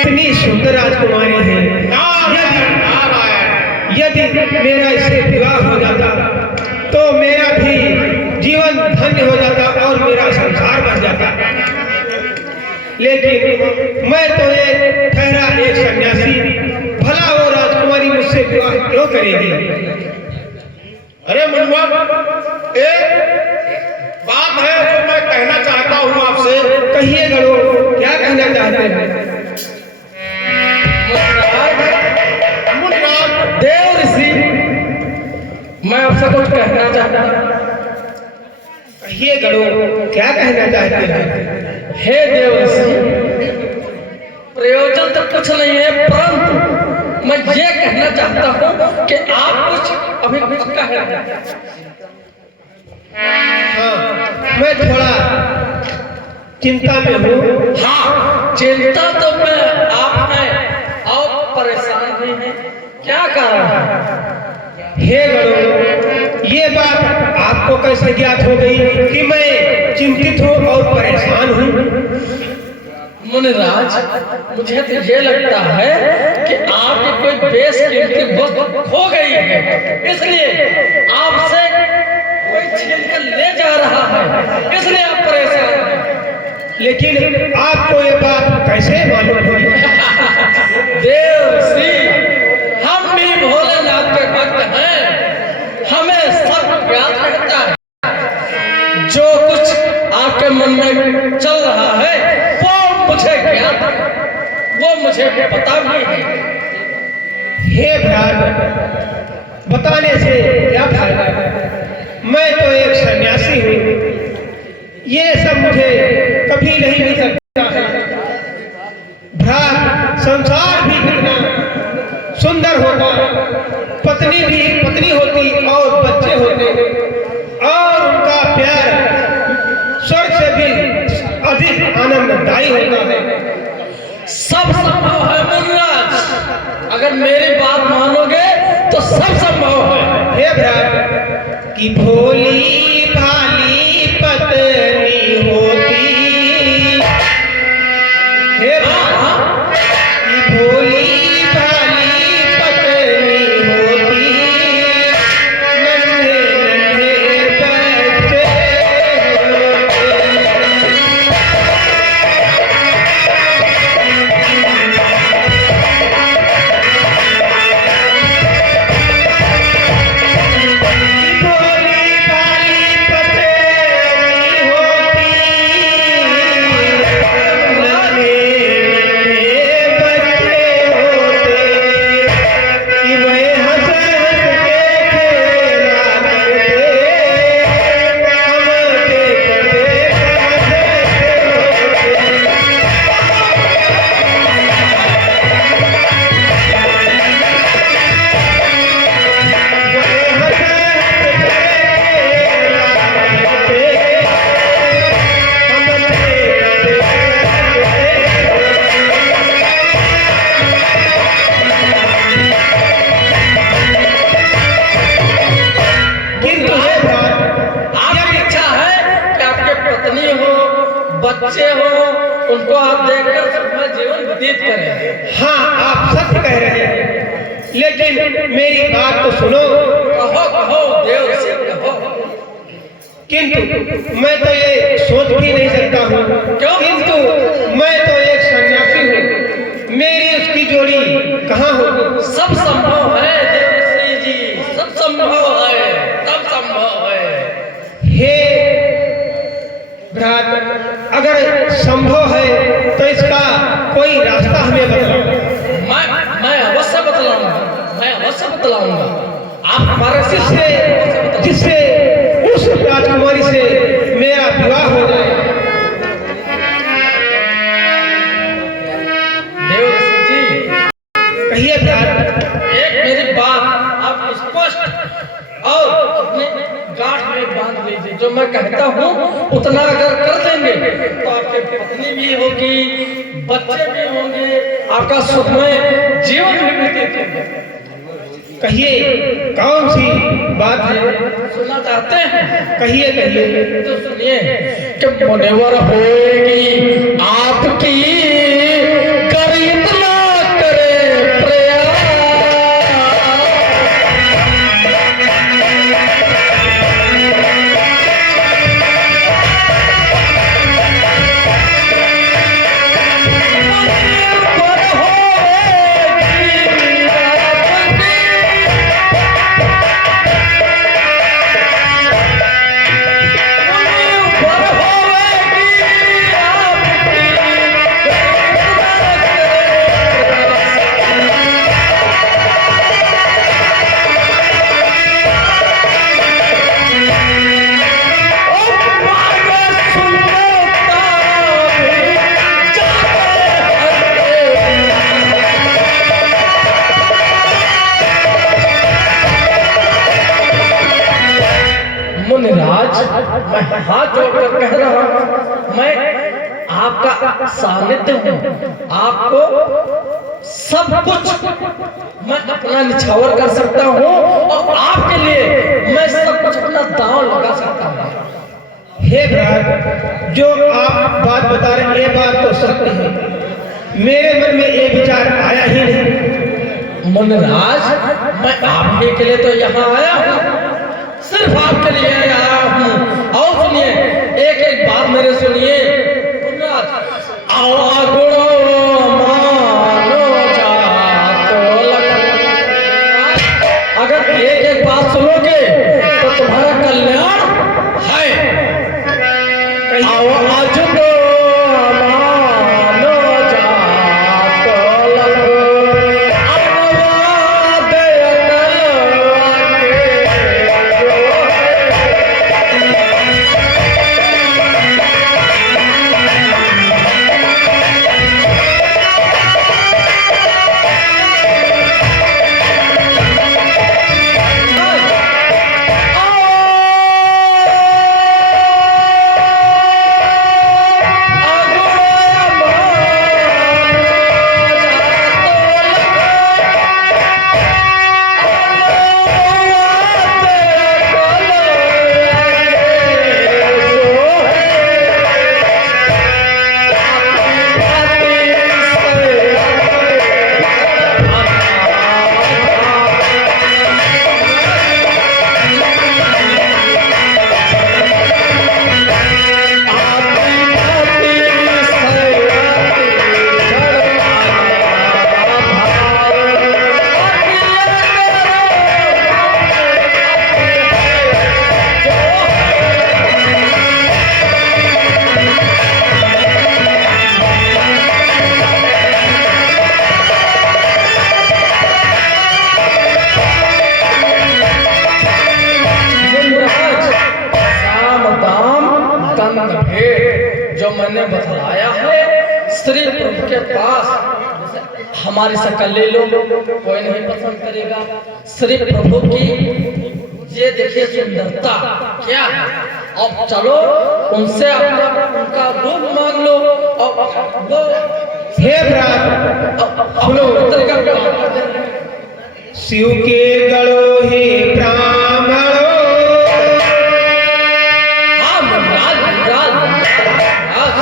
इतनी सुंदर राजकुमारी है। यदि मेरा इससे विवाह हो जाता तो मेरा भी जीवन धन्य हो जाता और मेरा संसार बन जाता। लेकिन मैं तो एक ठहरा एक सन्यासी, भला वो राजकुमारी मुझसे विवाह क्यों करेगी? अरे मनुआ, एक बात है जो मैं कहना चाहता हूँ आपसे। कहिए गणो, क्या कहना चाहते हैं? देव ऋषि, मैं आपसे कुछ कहना चाहता हूँ। कहिए गणो, क्या कहना चाहते हैं? हे देव ऋषि, प्रयोजन तो कुछ नहीं है, परंतु मैं ये कहना चाहता हूँ कि आप कुछ अभी कुछ कह रहे हैं। हाँ, मैं थोड़ा चिंता में हूँ। हाँ, चिंता तो मैं आप हैं और परेशान भी हैं। क्या कारण है? हे गणो, ये बात आपको कैसे ज्ञात हो गई कि मैं चिंतित हूँ और परेशान हूँ? मुनिराज, मुझे तो ये लगता है कि आपकी कोई बेशकीमती वस्तु खो गई है, इसलिए आपसे कोई छीन कर ले जा रहा है, इसलिए आप परेशान हैं। लेकिन आपको ये बात कैसे मालूम हुई? देव ऋषि, हम भी भोलेनाथ के भक्त हैं, हमें सब ज्ञात रहता है। जो कुछ आपके मन में चल रहा है वो मुझे ज्ञात है, वो मुझे पता भी है। हे भ्राता, बताने से क्या फायदा? मैं तो एक सन्यासी हूँ, ये सब मुझे कभी नहीं मिल सकता है। भ्रात, संसार भी कितना सुंदर होता, पत्नी भी पत्नी होती और बच्चे होते और उनका प्यार स्वर्ग से भी अधिक आनंददायी होता है। सब संभव है मुनिराज, अगर मेरी बात मानोगे तो सब संभव है। हे भ्रात, कि भोली भाली पत्नी होती, हे भ्रात, कि भोली बच्चे हो, उनको आप देखकर अपना जीवन व्यतीत करें। हाँ, आप सत्य कह रहे हैं, लेकिन मेरी बात तो सुनो। कहो कहो देव ऋषि, कहो। किंतु मैं तो ये सोच भी नहीं सकता हूँ, किंतु मैं तो एक सन्यासी हूँ, मेरी उसकी जोड़ी कहाँ होगी? सब संभव है देव ऋषि जी, सब संभव है, सब संभव है। हे भ्रात, अगर संभव है तो इसका कोई रास्ता हमें बताओ। मैं अवश्य बतलाऊंगा, मैं अवश्य बतलाऊंगा। आप हमारे जिससे जिससे उस राजकुमारी से मेरा विवाह हो जाए। देव ऋषि जी, कहिए भ्रात। एक मेरी बात आप स्पष्ट और अपने गांठ में बांध लीजिए। जो मैं कहता हूँ उतना अगर कर देंगे तो आपकी पत्नी भी होगी, बच्चे भी होंगे, आपका सुखमय जीवन भी व्यतीत होगा। कहिए कौन सी बात है? सुनना चाहते हैं? कहिए कहिए। तो सुनिए कि मुनिवर होएगी आपकी गरीब हाथ जोड़कर कह रहा हूं, मैं आपका सानिध्य हूं, आपको सब कुछ मैं अपना निछावर कर सकता हूं और आपके लिए मैं सब कुछ अपना दांव लगा सकता हूं। हे भ्रात, जो आप बात बता रहे हैं ये बात तो सत्य है, मेरे मन में ये विचार आया ही नहीं। मुनिराज, मैं आप ही के लिए तो यहाँ आया हूँ, सिर्फ आपके लिए आया हूँ। और सुनिए, एक एक बात मेरे सुनिए। मुनिराज, आओ आगुड़ो मानो जातो लखो। अगर एक एक बात सुनोगे तो तुम्हारा कल्याण है। आओ आजुड़ो मानो जातो लखो। जो मैंने बतलाया है श्री प्रभु के पास, हमारी शकल ले लो, कोई नहीं पसंद करेगा। श्री प्रभु की ये देखिए सुंदरता क्या है। अब चलो उनसे उनका रूप मांग लो। और वो हे भ्रात, सुनो, शिव के गढ़ो हे ब्राह्मणो,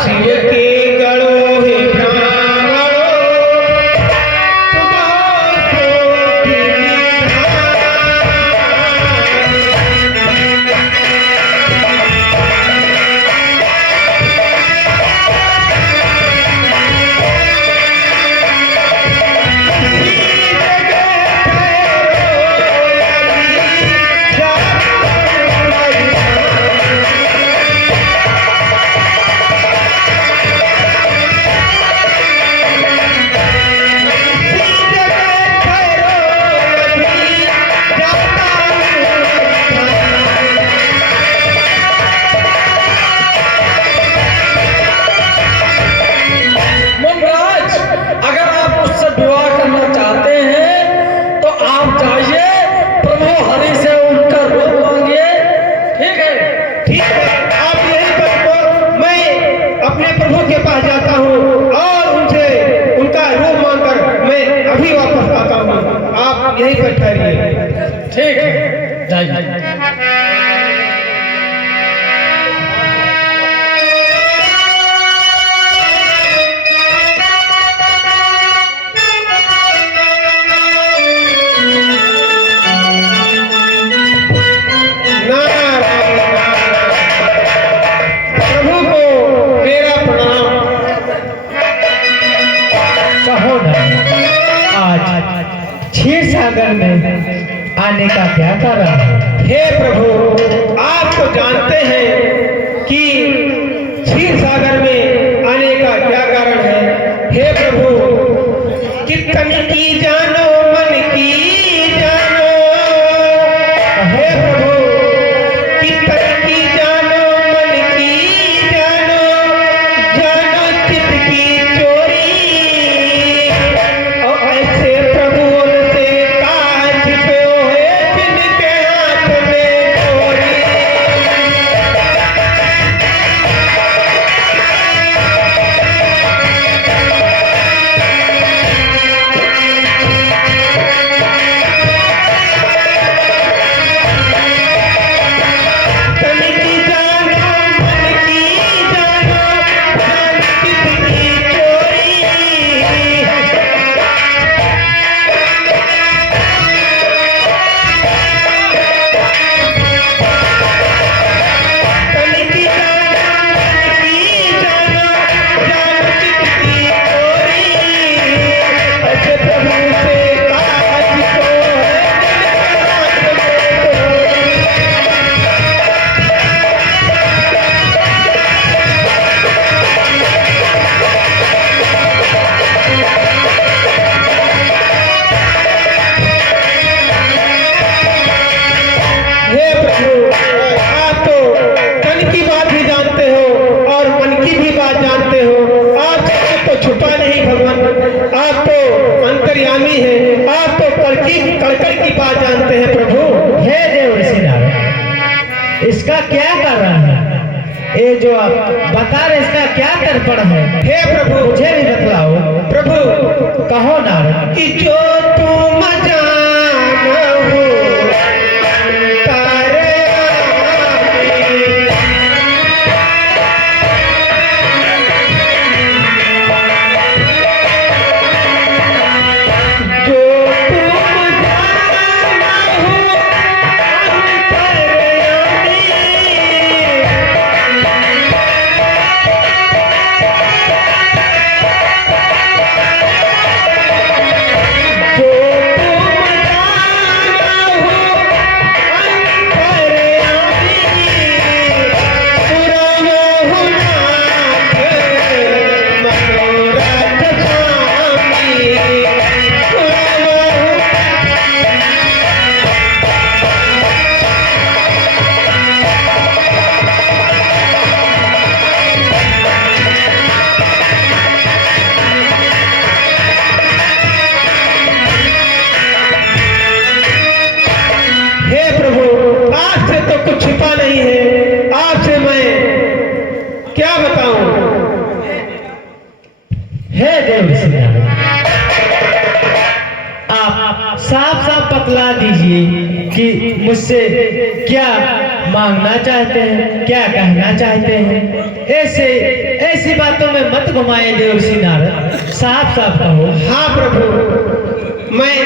शिव के गढ़ो हे ब्राह्मणो, यहीं पर ठहरिए। ठीक है, जाइए। क्षीर सागर में आने का क्या कारण है? हे प्रभु, आप तो जानते हैं कि क्षीर सागर में आने का क्या कारण है। हे प्रभु, कि तन की जानो मन की जानो। हे प्रभु, कि तन की जानो मन की जानो, जानो चित की चोरी। और ऐसे प्रभु अंतर्यामी है, आप तो कड़कड़ की बात जानते हैं प्रभु। हे देव ऋषि नारद, इसका क्या कारण है? ये जो आप बता रहे इसका क्या तर्पण है? हे प्रभु मुझे भी बतलाओ। प्रभु कहो नारद। कि जो तुम जानहु तारे जो तुम जानहु अंतर्यामी, जो हे प्रभु आपसे तो कुछ छिपा नहीं है, आपसे मैं क्या बताऊं। हे देव ऋषि नारद, आप साफ साफ बतला दीजिए कि मुझसे क्या मांगना चाहते हैं, क्या कहना चाहते हैं। ऐसे ऐसी बातों में मत घुमाए देव ऋषि नारद, साफ साफ कहो। हाँ प्रभु, मैं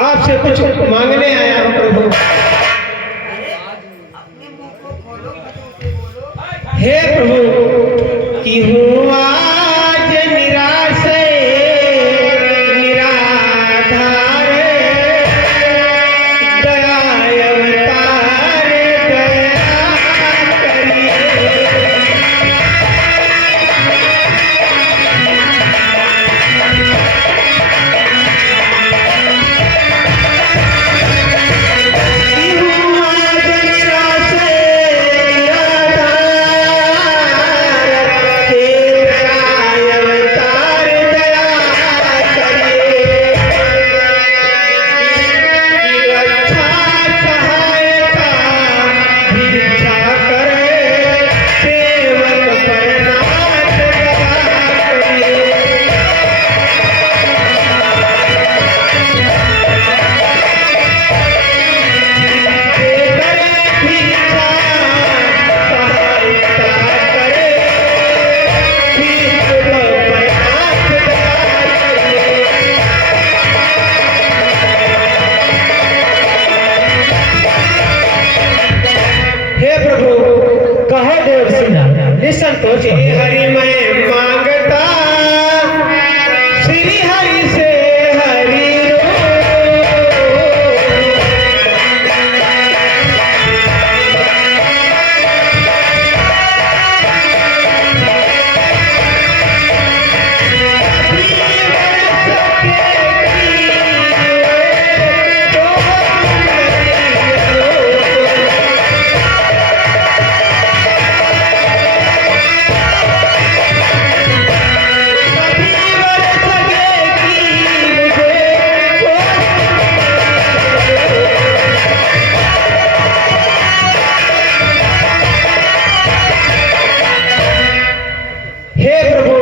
आपसे कुछ मांगने आया हूँ प्रभु। हे प्रभु कि हूँ आज निराश निराधार, दया अवतार दया करिए। निसंकोच श्री हरि मैं मांगता, श्री हरि से हरि रो। हे प्रभु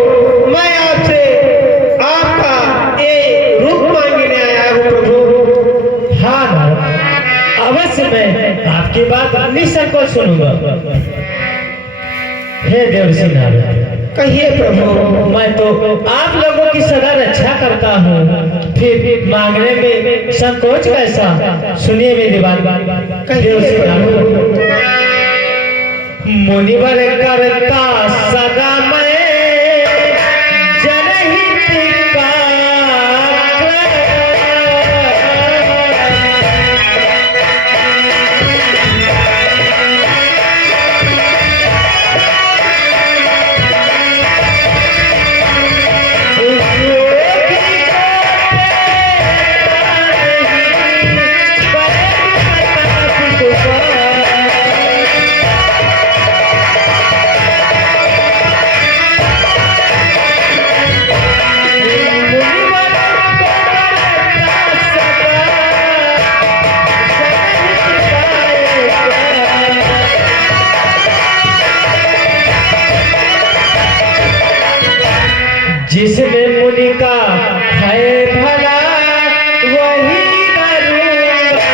मैं आपसे आपका ये रूप मांगने आया हूँ प्रभु। हाँ नारद, अवश्य मैं आपकी बात निसंकोच सुनूंगा। हे देवर्षि नारद, कहिए प्रभु। मैं तो आप लोगों की सदा रक्षा करता हूँ, फिर मांगने में संकोच कैसा? सुनिए मेरी बात। देवर्षि नारद, मुनिवर करता सदा मैं जनहित का जिसमें मुनि का है भला वही करूँगा।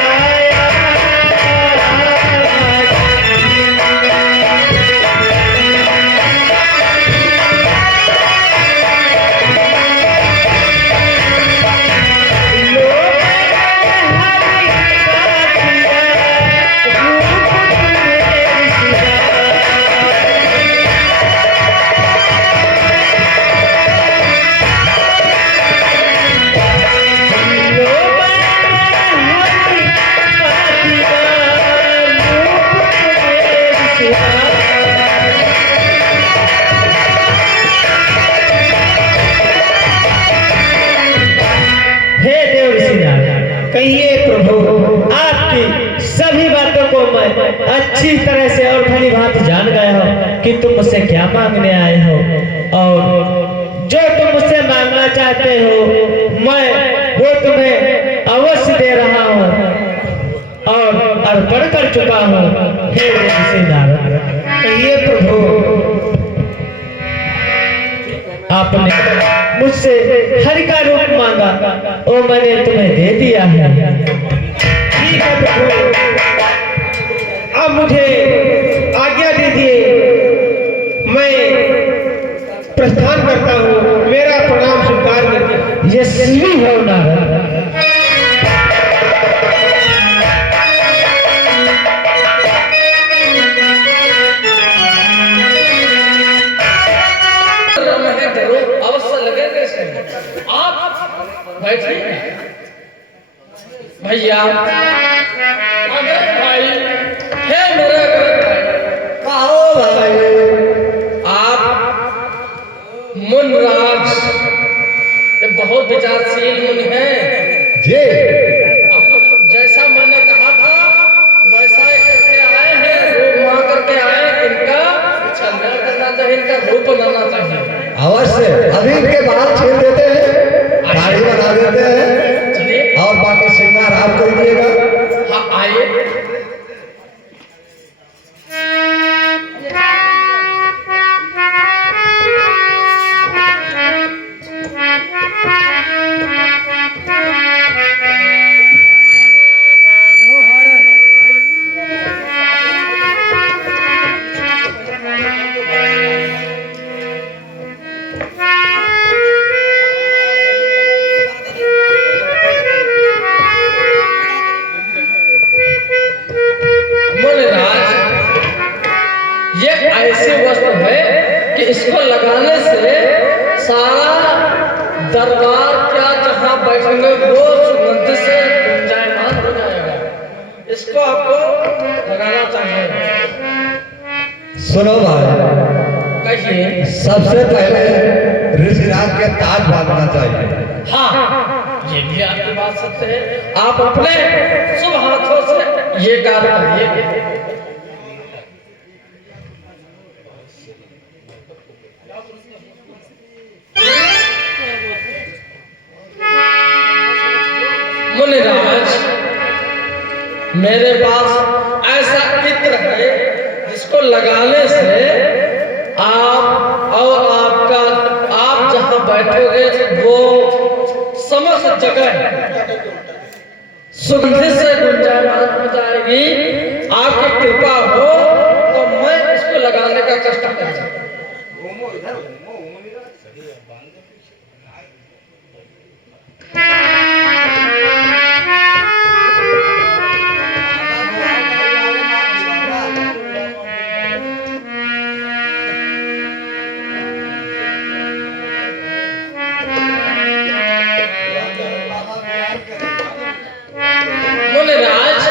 हे देव ऋषिनाथ, कहिए प्रभु। आपकी सभी बातों को मैं अच्छी तरह से और भली भांति जान गया हूँ कि तुम मुझसे क्या मांगने आए हो, और जो तुम मुझसे मांगना चाहते हो मैं वो तुम्हें अवश्य दे रहा हूँ और अर्पण कर चुका हूँ। हे देव ऋषिनाथ, कहिए प्रभु। आपने मुझसे हरि का रूप मांगा, वो मैंने तुम्हें दे दिया है। ठीक है प्रभु, अब मुझे आज्ञा दीजिए, मैं प्रस्थान करता हूँ। मेरा प्रणाम स्वीकार कीजिए। ये सही है नारद। अवश्य लगेगा इसमें। आप बैठिए भैया। अगर भाई हे मेरे कहो भाई। आप मुनराज ये बहुत विचारशील मुनि हैं जी। जैसा मैंने कहा था वैसा ही करके आए हैं। रूप मां करके आए, इनका छलना करना चाहिए, इनका रूप बनाना चाहिए। अवश्य अभी इनके बाल छील देते हैं, दाढ़ी बना देते हैं चलिए और बाकी श्रृंगार आप कर दिएगा। हाँ आइए। ये ऐसी वस्तु है कि इसको लगाने से सारा दरबार क्या जहाँ बैठेंगे वो सुगंध से गुंजायमान हो जाएगा। इसको आपको लगाना चाहिए। सुनो भाई, कहिए। सबसे पहले ऋषिराज के ताज बांधना चाहिए। हाँ ये भी आपकी बात सत्य है। आप अपने शुभ हाथों से ये कार्य करिए। मुनिराज, मेरे पास ऐसा इत्र है जिसको लगाने से आप और आप जहां बैठोगे वो समस्त जगह सुगंध से गुंजायमान हो जाएगी। आपकी कृपा हो तो मैं इसको लगाने का कष्ट करूंगा। मुनिराज,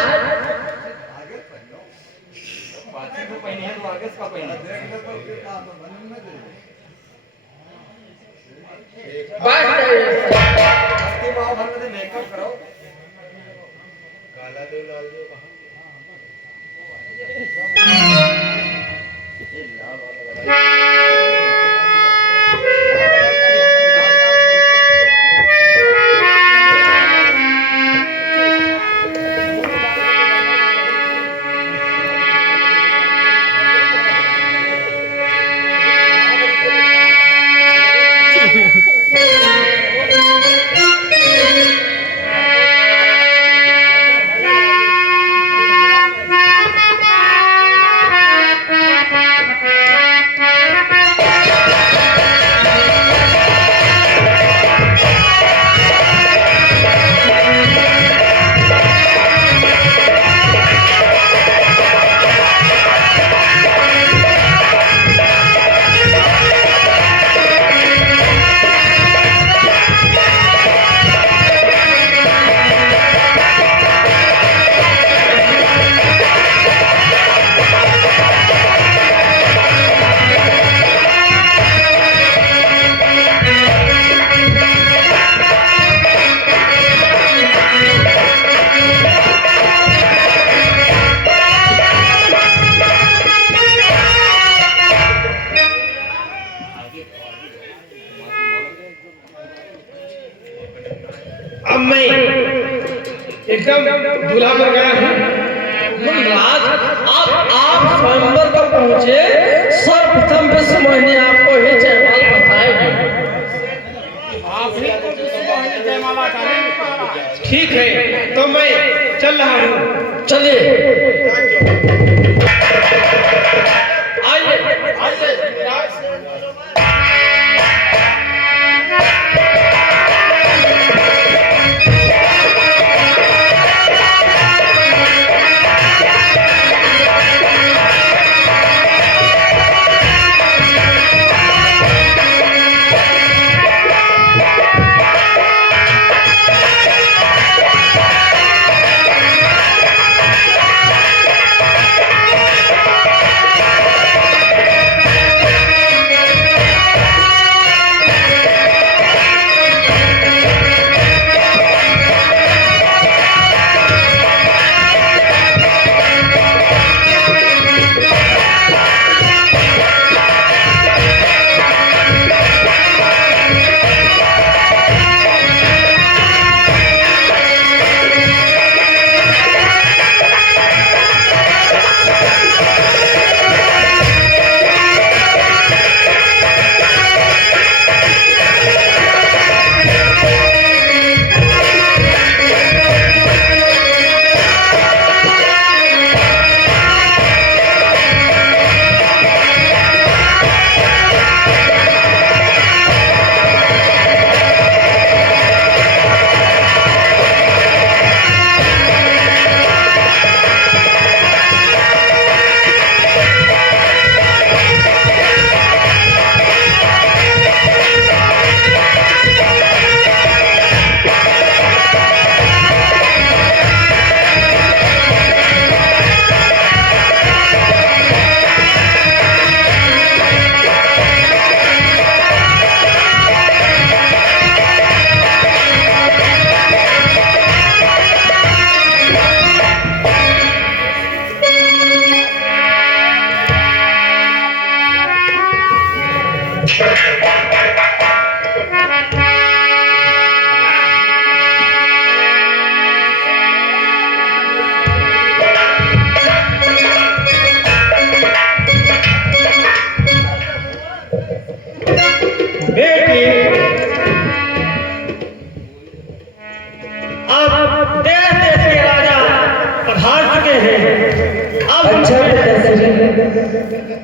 बैठ जाइए। मैं एकदम दूल्हा बन गया हूँ। मुनिराज, आप स्वयंवर को पहुंचे, सर्वप्रथम विश्व मोहिनी आपको ही जयमाल बताएगी। ठीक है, तो मैं चल रहा हूँ। चलिए आइए।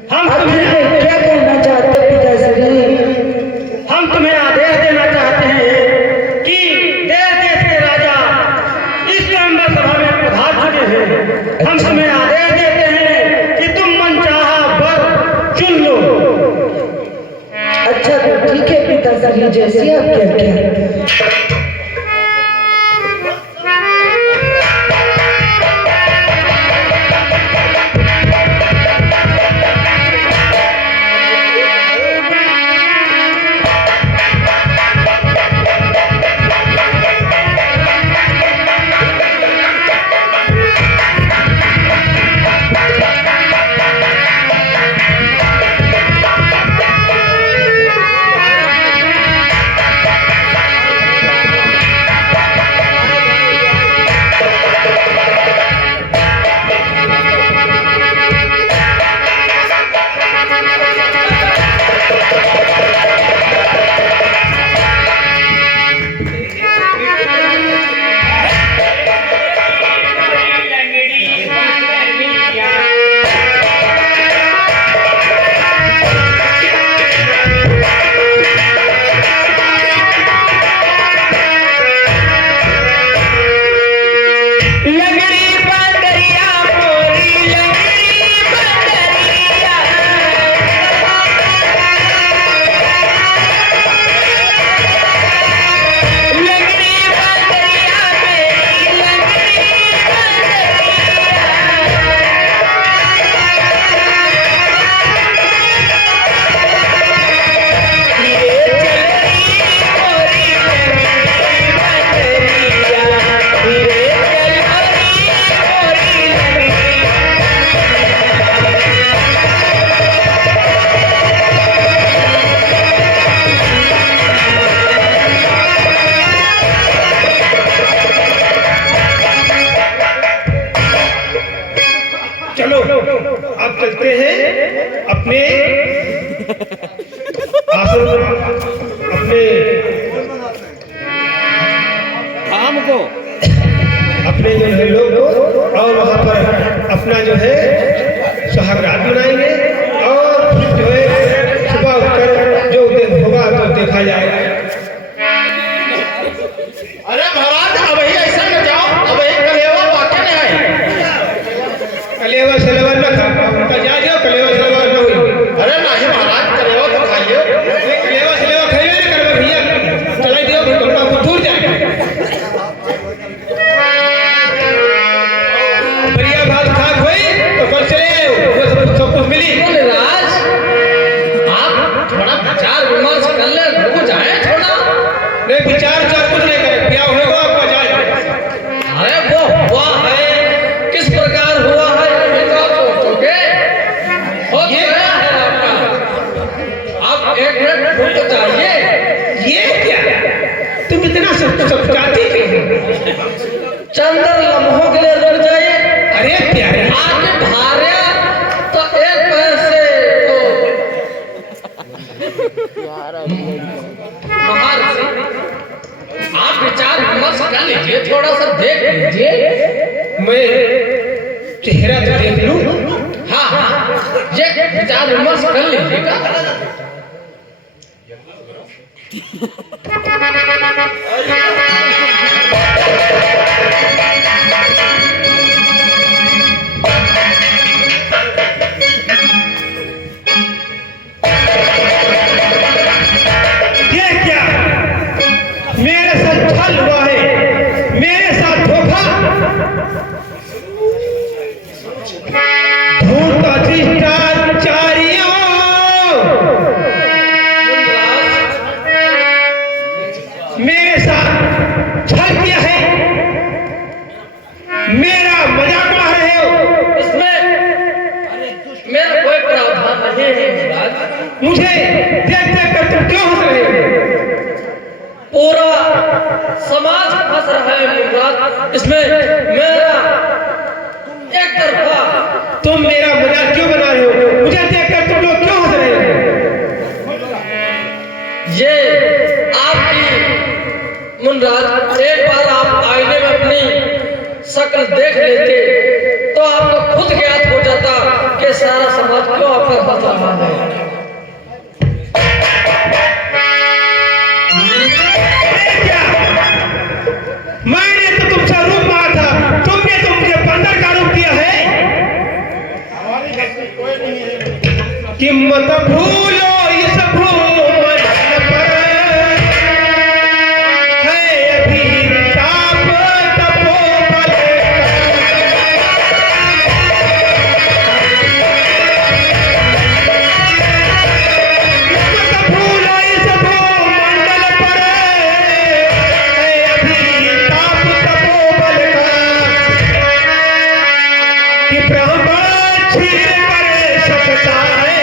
हम तुम्हें क्या कहना चाहते हैं पिताश्री? हम तुम्हें आदेश देना चाहते हैं कि देश देश के राजा इस स्वयंवर सभा में पधार चुके हैं। हम तुम्हें आदेश देते हैं कि तुम मनचाहा वर चुन लो। अच्छा तो ठीक है पिताश्री, जैसी आपकी आज्ञा। अपने जो है लोग को और वहाँ पर अपना जो है सुहागरात मनाएंगे और फिर जो है सुबह उठकर जो होगा तो देखा जाएगा। अरे महाराज अब ही ऐसा न जाओ, अब ही कलेवा बाटे नहीं है। कलेवा सलेवा न खा उनका जा जाओ, कलेवा सलेवा न हुई। अरे नहीं महाराज, कलेवा तो खाइए। कलेवा सलेवा खाइए ना करवा भैया, चला दियो भूकंपा को दूर जाएगा। बढ़िया बात खाक हुई तो कल चले आए, सब कुछ मिली। राज, आप थोड़ा विचार विमर्श कर ले, रुक जाए थोड़ा। नहीं विचार कुछ नहीं करे, क्या होगा आपका जाए। अरे वो हुआ है, किस प्रकार हुआ है ये तो आप सोचोगे। हो ये गया है आपका। आप एक मिनट रुक जाइए। ये क्या तुम इतना सब चाहती क्यों? चंद लम्हों के लिए रुक जाइए। अरे प्यारे आपकी भार्या तो एक पैसे महर्षि, आप विचार विमर्श कर लीजिए, थोड़ा सा देख लीजिए। मैं चेहरा तो देख लूं। हाँ हाँ, ये विचार विमर्श कर लीजिएगा। ये क्या मेरे साथ छल हुआ है, मेरे साथ धोखा। धूर्त अधिष्ठाचार्यों, मेरे साथ छल किया है, मेरा मजाक उड़ा रहे हो। इसमें मेरा कोई प्रावधान नहीं है महाराज। मुझे देख देख कर तुम क्यों हंस रहे हो? पूरा समाज फंस रहा है महाराज, इसमें मेरा एक तरफा। तुम मेरा मजाक क्यों बना रहे हो? मुझे देख कर तुम लोग क्यों हंस रहे हो? ये आपकी मुनराज, एक बार आप आईने में अपनी शक्ल देख लेते तो आपको खुद ज्ञात हो जाता कि सारा समाज क्यों आप पर हंस रहा है। क्या मैंने तो तुमसे रूप मारा था, तुमने तो मुझे बंदर का रूप दिया है। कि मत भूलो इस भूमंडल पर है अभी ताप तपोबल मत भूलो इस भूमंडल पर है अभी ताप तपोबल का। कि ब्रह्म क्षीर कर सकता है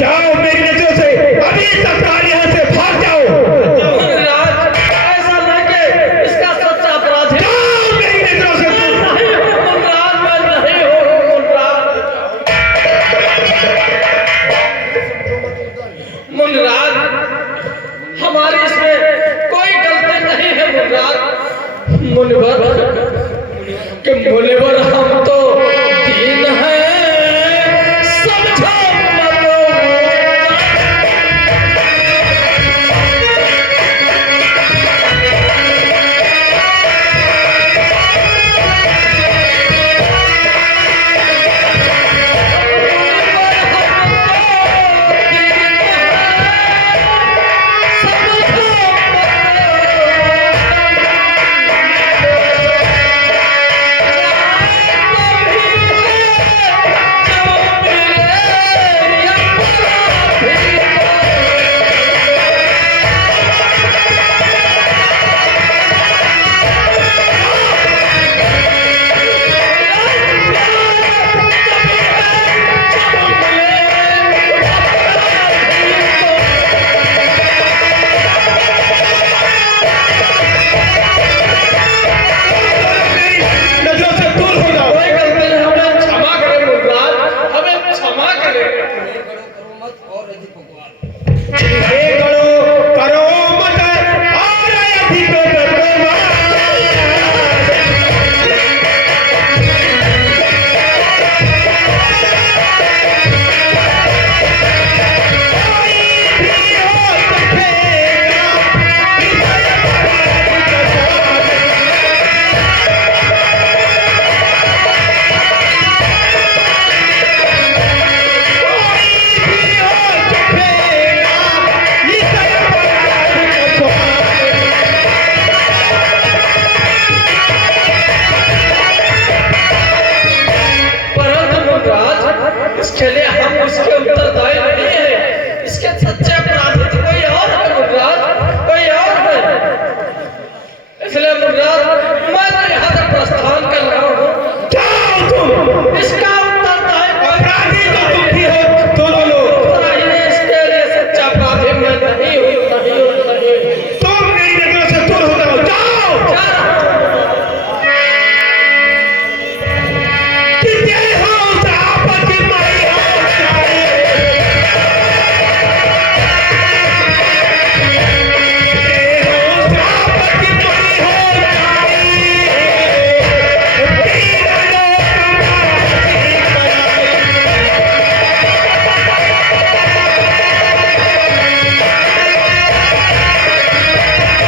जाओ मेरी नजरों से अभी तत्काल यहाँ से भाग जाओ। मुनिराज, ऐसा नहीं कि इसका सच्चा अपराधी जाओ मेरी नजरों से दूर। नहीं हूँ मुनिराज, मैं नहीं हूँ मुनिराज। मुनिराज, हमारी इसमें कोई गलती नहीं है मुनिराज। मुनिवर कि मुनिवर हम तो दीन हैं, समझो मत। नजरों से दूर हो जाओ। कोई गलती नहीं, हमें क्षमा करें मुनिराज, हमें क्षमा करें। हे करो मत और अधिक करो। परंतु मुनिराज, इसके लिए हम उसके उत्तरदायी नहीं है। इसके सच्चे अपराधी तो कोई और है मुनिराज, कोई और है। इसलिए मुनिराज, मैं तो यहाँ से प्रस्थान कर रहा हूँ। जाओ तुम। इसका उत्तरदायी कोई अपराधी तो तुम भी हो, दोनों लोग। नहीं, इसके लिए सच्चा अपराधी मैं नहीं हूँ, नहीं हूँ, नहीं हूँ। तुम मेरी नजरों से दूर हो जाओ। जाओ जा रहा हूँ। कि जय हो आपकी माई हो जाए। जय हो आपकी माई हो जाए। तीनों लोग तुम्हारी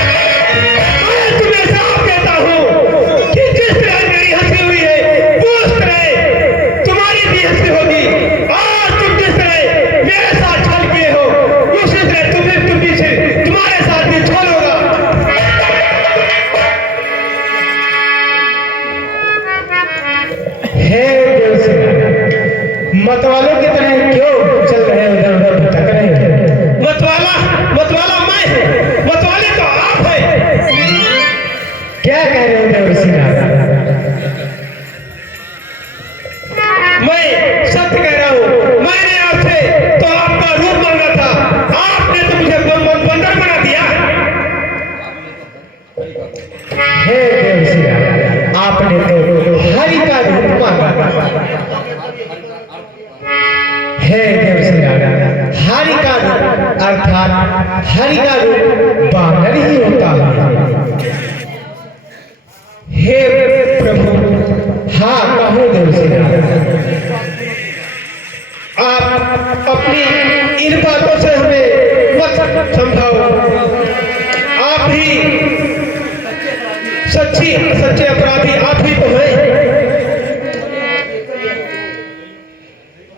मैं तुम्हें साफ कहता हूँ कि जिस तरह मेरी हंसी हुई है उस तरह तुम्हारी भी हंसी होगी। और तुम जिस तरह मेरे साथ छल किए हो उसी तरह तुम भी से तुम्हारे साथ भी छल होगा। हे देवसेना, मतवालों की तरह क्यों चल रहे हो, इधर उधर भटक रहे हो? मतवाला मैं हूँ, मतवाले तो आप है। क्या कह रहे हो देवसेना? मैं सत्य कह रहा हूँ। मैंने आपसे तो आपका रूप मांगा था, आपने तो मुझे बंदर बना दिया। हे देवसेना, आपने तो हरि का रूप मांगा। हे देवसेना, हरि का रूप अर्थात हरि का रूप बानर ही होता है। हे प्रभु, हाँ कहो देवसेना। आप अपनी इन बातों से हमें मत समझाओ। आप ही सच्चे अपराधी आप ही तो हैं।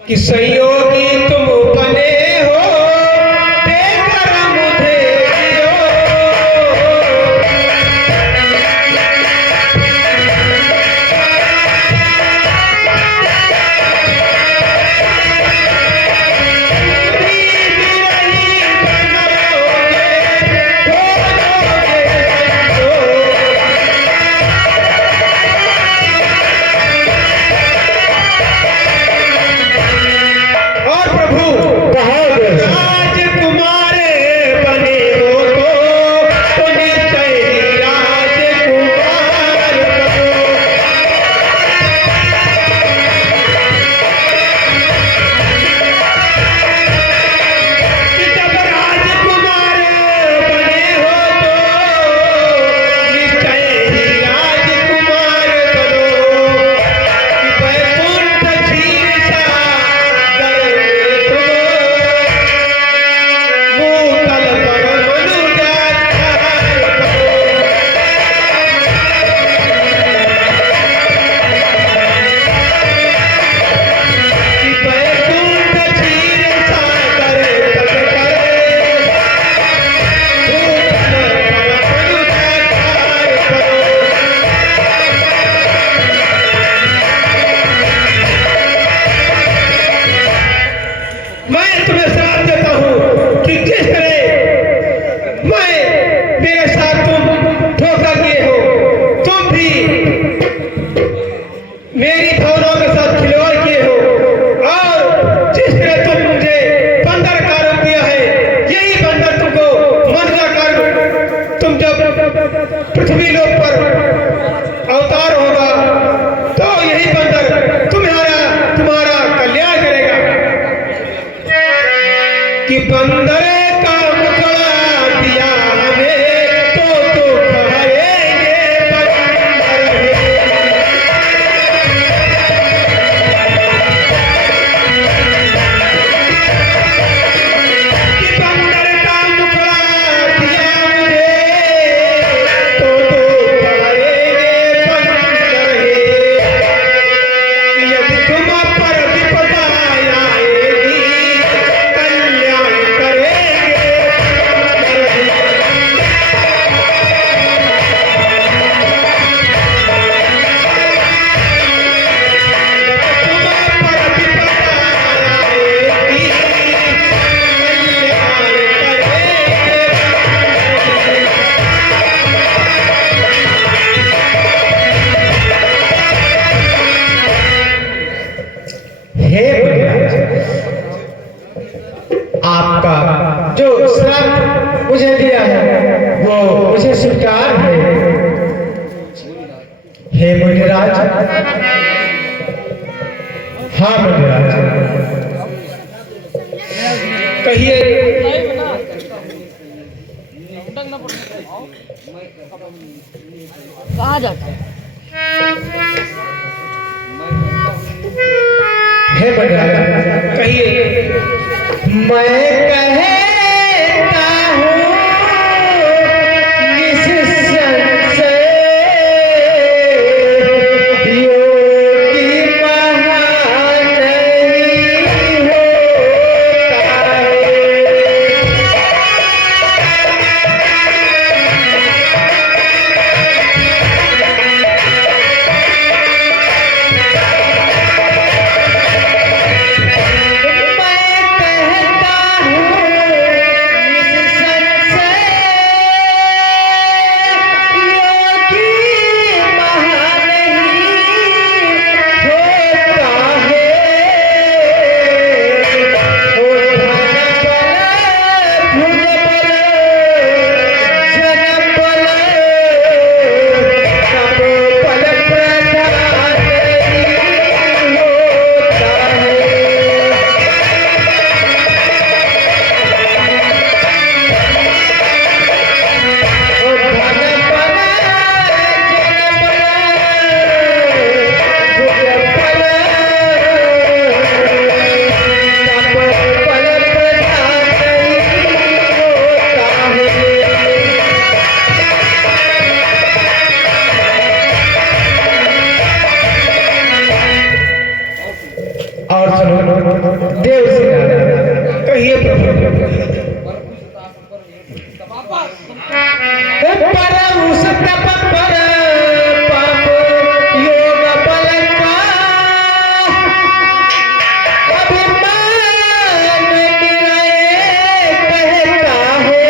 कि संयोगी तुम बने हो देकर मुझे जियो। और प्रभु कि बंदर का मुखड़ा दिया हमें तो खाएंगे बंदर कि बंदर का मुखड़ा दिया मुझे तो खाएंगे बंदर यदि तुम पर विपदा आएगी कल्याण करेंगे तुम पर विपदा आएगी हे बलिराज, आपका जो श्राप मुझे दिया है वो मुझे स्वीकार है। हे बलिराज, हाँ बलिराज, कहिए। कहाँ जाता है? हे बलिराज, कहिए। मैं कहता हूँ किस संशय योगी महान नहीं होता है। और सुनो देव सिंह, कहिए प्रभु। पर उस तप पर पाप योग बल का अभिमान निराए कहता है।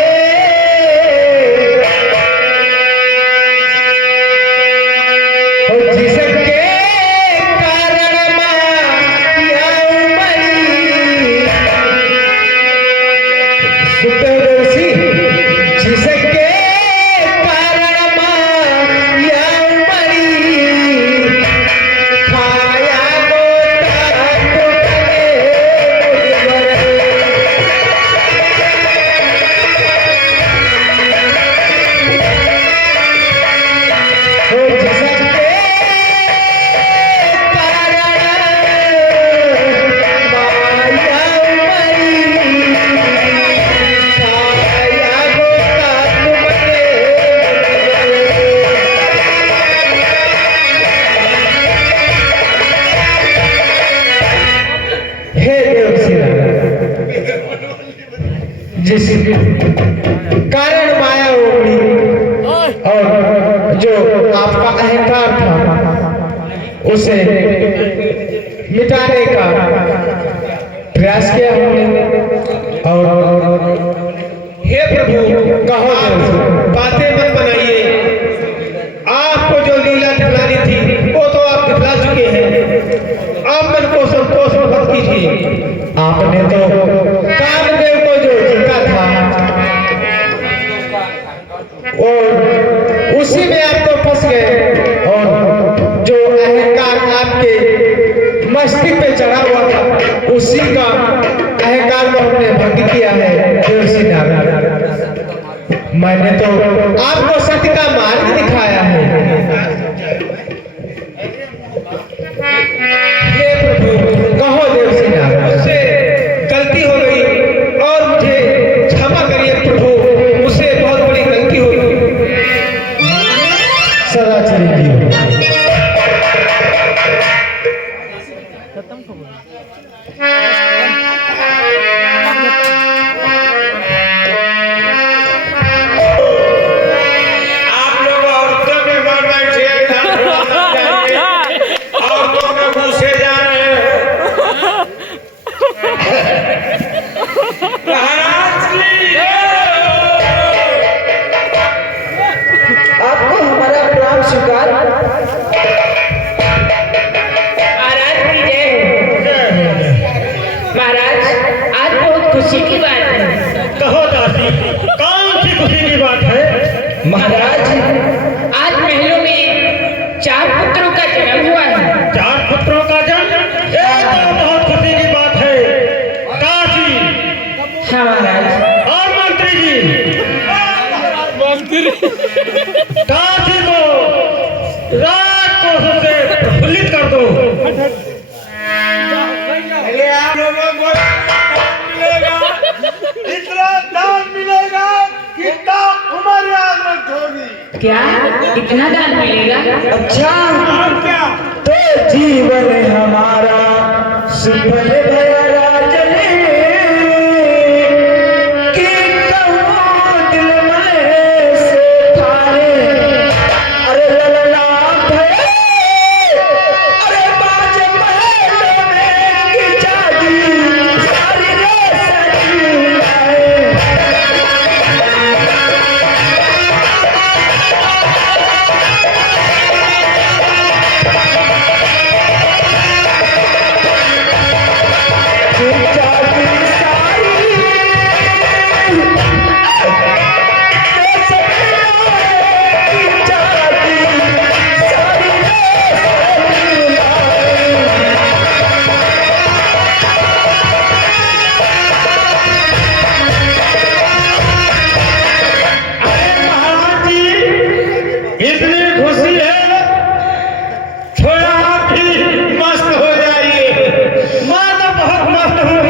और जिसके कारण माया उमरी सुतदर्शी, जिसके कारण माया उमरी खाया गोता टुकड़े मुझवर। ओ जिसके कारण माया उमरी खाया गोता टुकड़े मुझवर। हे देव जिस कारण माया उमड़ी और जो आपका अहंकार था उसे मिटाने का प्रयास किया हमने। और हे प्रभु, कहो देव सिंह, बातें मत बनाइए। आपको जो लीला दिखलानी थी वो तो आप दिखला चुके हैं। आप मन को संतोष मत कीजिए। आपने तो कामदेव को जो जीता था और उसी में आप तो फंस गए। और जो अहंकार आपके मस्तिष्क पे चढ़ा हुआ था उसी का अहंकार को हमने भंग किया है। मैंने तो आपको सत्य का मार्ग दिखाया है। हे प्रभु, कहो देवसेना। मुझसे गलती हो गई और मुझे क्षमा करिए प्रभु, मुझसे बहुत बड़ी गलती हो गई। सदा चिरंजीव। आप लोग औरतों में मर बैठे, औरतों में घुसे जा रहे हो। महाराज जी, आपको हमारा प्रणाम स्वीकार। महाराज की जय हो। महाराज, आज बहुत खुशी की बात है। कहो दासी, कौन सी खुशी की बात है? महाराज, आज महलों में 4 पुत्रों का जन्म हुआ है। 4 पुत्रों का जन्म, ये तो बहुत खुशी की बात है। काशी हाँ महाराज। और मंत्री जी, काशी को रात को सबसे प्रफुल्लित कर दो। पहले आप लोगों को मिलेगा, इतना दान मिलेगा कि हमारी आदत होगी। क्या इतना दान मिलेगा? अच्छा, और क्या? तो जीवन हमारा सुफल भया राजने कि कहूँ दिल में से थारे। अरे ललना भये, अरे बाज महलों में की जागी सारी रे सजी लाए। इतनी खुशी है, थोड़ा आप भी मस्त हो जाइए। मैं तो बहुत मस्त हूँ।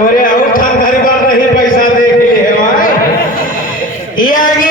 तोरे और थान घर बार नहीं पैसा देख लिए है ये आगे